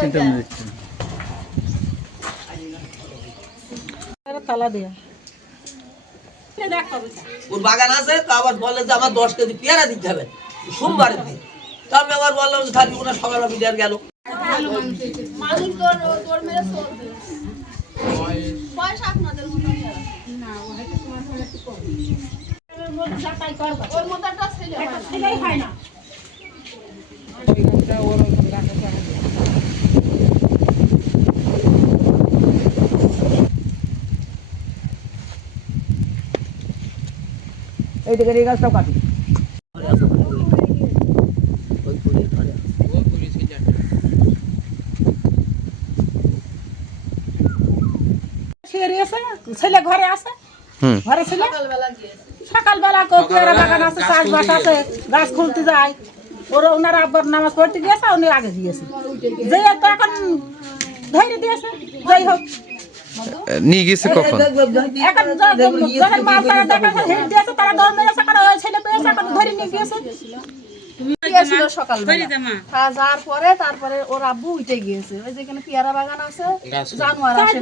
চিন্তা তালা দেয়া। ওর বাগান আছে তো আবার বলে যে আমার দশ কেজি পেয়ারা দিতে হবে। সোমবারের দিন। তা আমি আবার বললাম যে তাহলে ওনার সকালে গেল। ওর মতো একটা ছেলে হয় না। এই থেকে এই গাছটাও কাটি ওই ফুলের ঘরে। শুয়ে রয়েছে ছেলে ঘরে আছে হুম। ঘরে ছিল সকালবেলা গিয়েছে সকালবেলা পেয়ারা বাগান আছে চাষবাস আছে গাছ খুলতে যায় ওরা ওনার আব্বার নামাজ পড়তে গিয়েছে উনি আগে গিয়েছে যে তো এখন ধরে দিয়েছে যাই হোক নিয়ে গেছে কখন? পরে তারপরে ওর আব্বু উঠে গিয়েছে। ওই যেখানে পেয়ারা বাগান আছে জানোয়ার আছে।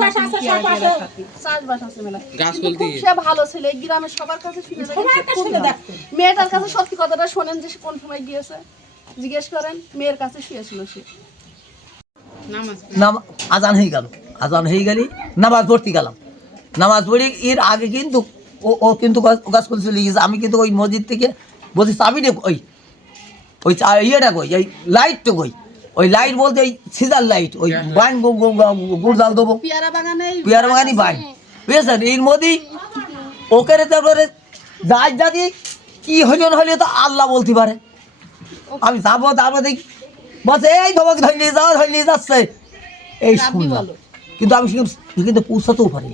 চাষবাস আছে মেলা সে ভালো ছিল গ্রামের সবার কাছে শুনে। মেয়েটার কাছে সত্যি কথাটা শোনেন যে কোন সময় গিয়েছে। জিজ্ঞেস করেন মেয়ের কাছে শুয়েছিল সে। আজান হয়ে গেল। আজান হয়ে গেলি নামাজ পড়তে গেলাম। নামাজ পড়ি এর আগে কিন্তু ও ও কিন্তু গাছ- গাছ খুলতে চলে গেছে। আমি কিন্তু ওই মসজিদ থেকে বলছি চাবি রে ওই ওই ইয়েটা কই? এই লাইটটা কই? ওই লাইট বলতে ওই সিজার লাইট ওই বাইন গুড় জাল দেবো। পেয়ারা বাগানে বাইন। বুঝেছেন এর মধ্যেই ওকে রে তারপরে যাই জাতি কি হইজন হইলে তো আল্লাহ বলতে পারে। আমি যাব তারপরে দেখি বলছে এই তোমাকে ধরে নিয়ে যাওয়া ধরে নিয়ে যাচ্ছে। এই শুনলাম। কিন্তু আমি সেখানে কিন্তু পৌঁছাতেও পারি।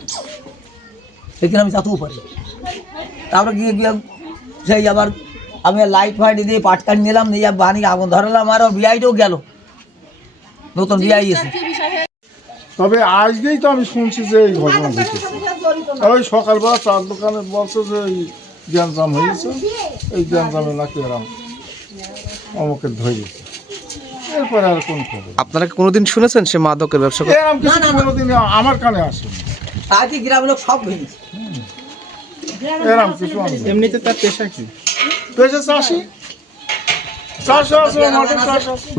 সেখানে আমি যেতেও পারি তারপরে গিয়ে গিয়ে সেই আবার আমি লাইট ফাইট দিয়ে পাটকান নিলাম নিয়ে বানি আগুন ধরালাম আর বিআইটাও গেল। নতুন বিআই এসে। তবে আজকেই তো আমি শুনছি যে এই ঘটনা ঘটেছে। ওই সকালবেলা চার দোকানে বলছে যে এই গ্যাঞ্জাম হয়েছে। এই গ্যাঞ্জামে নাকি এরম অমুকের ধরেছে এরপরে আর কোন খবর? আপনারা কি কোনোদিন শুনেছেন সে মাদকের ব্যবসা করে কিছু কোনোদিন আমার কানে আসে আজকে গ্রামের লোক সব ভেঙেছে? কিছু। এমনিতে তার পেশা কি? পেশা চাষি। চাষ আছে মাঠে চাষ আছে।